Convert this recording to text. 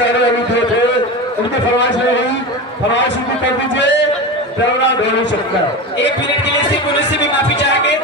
सारे अभी थे उनकी फरमाइश नहीं हुई, फरमाइश उनकी कर दीजिए, डरना ढोल नहीं सकता। 1 मिनट के लिए सिर्फ पुलिस से भी माफी चाहेंगे।